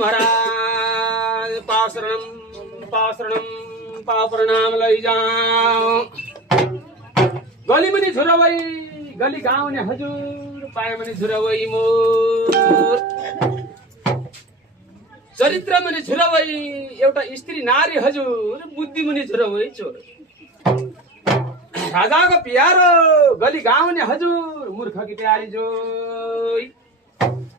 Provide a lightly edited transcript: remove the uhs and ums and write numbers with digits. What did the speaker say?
महाराज पाशरणम पाप्रणाम लैजाऊ गली पनि झुरवै गली गाउने हजुर पाए पनि झुरवै मोर चरित्र पनि झुरवै एउटा स्त्री नारी हजुर बुद्धि पनि झुरवै चोर राजाको प्यारो गली गाउने हजुर मूर्ख की प्यारी जोई